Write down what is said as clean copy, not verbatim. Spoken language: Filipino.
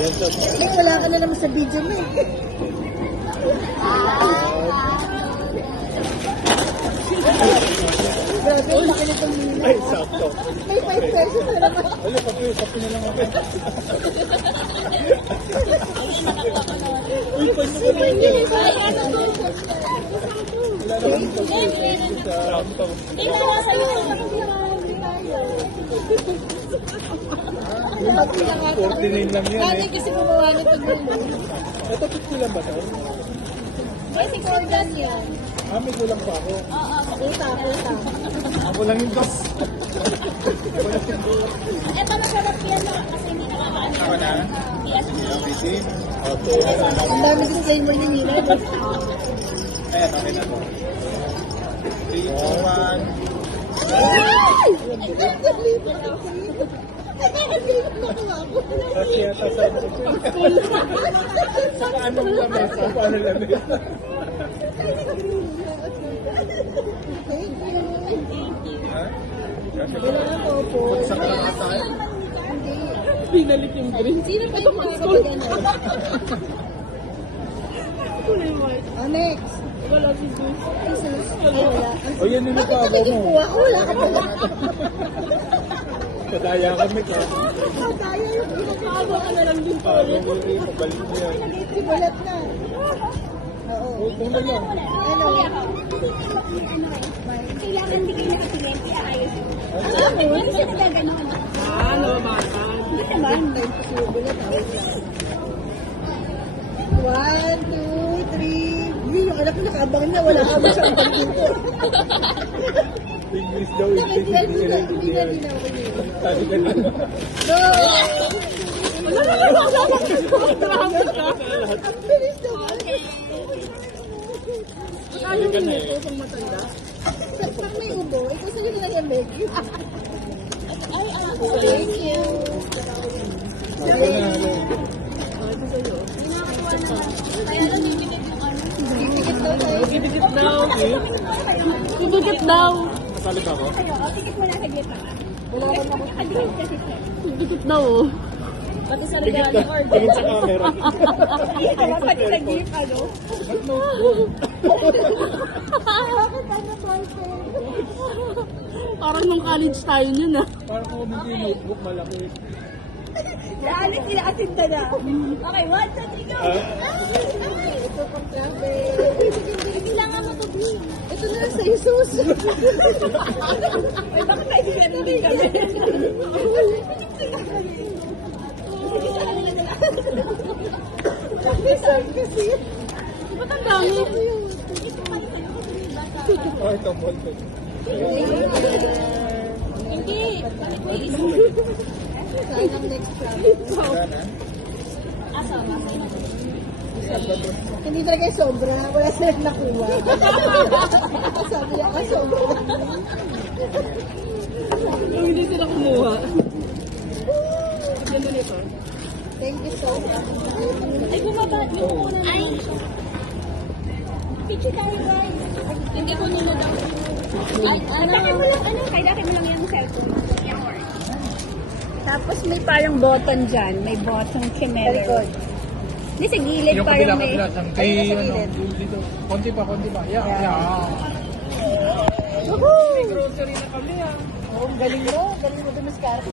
Wala ka na naman sa video mo eh. Grabe, ang laki nitong muna. Ay, sakto. May 5 pesos na naman. Ay, kape na lang ako. Uy, pag Si Wendy, may wala naman sa sakto. Happy lang ako. 49 lang yan Kani eh. kasi gumawa nito muna. Ito, kulang ba ito? Kasi Jordan yan. May kulang pa ako. Puta. Ako lang yung boss. Ito masarap yan kasi hindi nakakaano. Ako na? Bitin. Oto. Ang dami disclaimer ni Nina. Ayan, okay na to. 3, 2, 1. Ay! Kasi yata sa sa anong lamesa? Paano lamesa? Thank you. Ha? Wala na po po. Sa kalakatan? Hindi. Pinalit yung green. Sino pa yung mga kapag Oh, next. Wala si Zeus. Jesus. Ay, wala. O yan yung Bakit ka nagpago mo. nagkuha? Wala ka pala. Kadaya kami ka. Kaya yung Nakawa ka na lang din po. Pabalik mo yan. simulat na. Oo. Ito na lang. Ano? Kailangan di kayo nakatingin. Kaya ayos. Ano? Ano siya nagaganon? Ano, bata? Hindi naman. Time to simulat. 1, 2, 3. Hindi, yung anak ko nakaabang na. Wala ka ba siyang pagkito? English daw. Hindi na ako Sabi ka na. Go! Ang bilis naman. Sabi ka na eh. Pag may ubo, ikaw sa'yo na lang yung Becky. Ay, ako. Thank you. Sabi ka na. Kaya lang dinilig yung ano. Tikit daw tayo. Didikit daw. Nasali ba ako? Sa'yo, tikit mo na sa gitna. Wala ka na. Nakadikit kasi siya. Tikit daw. Pati sa Tingin regalo ka. or Tingin sa camera. pati sa gift, ano? Bakit ano boyfriend? Parang nung college tayo yun ah. Parang kung hindi notebook malaki. Alis sila asinta na. Okay, 1, 2, 3, go! Ito pang cafe. Kailangan mo to be. Ito na lang sa'yo sus. Ay, bakit tayo ganun din kami? Design kasi. Ba't ang dami? Oh, ito mo. Hindi. Sign up next time. Wala na. Asama. Hindi talaga yung sobra. Wala silang nakuha. Sabi niya ka sobra. Hindi sila kumuha. Ganda nito. Thank you so much. Ay, bumaba. Yung una na. Ay! Picture tayo, guys. Hindi ko nila daw. Ay, ano? Kailangan mo lang yung cellphone. Yung word. Tapos may parang button dyan. May button Sa chimera. likod. Hindi sa gilid Yung parang kabila may... kabila. Kay Ayun, sa ano. gilid. Dito. Konti pa. Yeah. Woohoo! Grocery na kami ah. Oh, galing mo. Galing mo dumiskarte.